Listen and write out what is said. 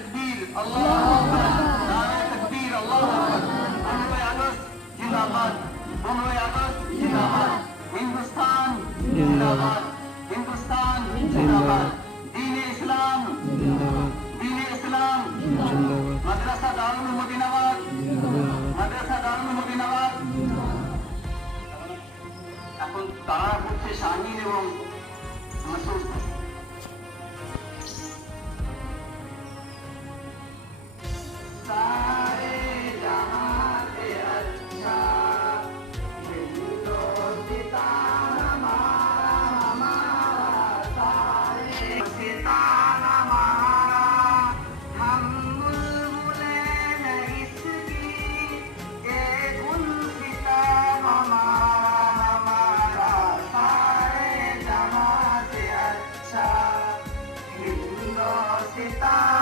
তাকবীর, আল্লাহু আকবার, নারায়ে তাকবীর, আল্লাহু আকবার। 15ই আগস্ট জিন্দাবাদ, 15ই আগস্ট জিন্দাবাদ, হিন্দুস্তান জিন্দাবাদ, হিন্দুস্তান জিন্দাবাদ, দ্বীন-ই ইসলাম জিন্দাবাদ, দ্বীন-ই ইসলাম জিন্দাবাদ, মাদ্রাসা দারুল মদিনাবাদ জিন্দাবাদ, মাদ্রাসা দারুল মদিনাবাদ। এখন তারা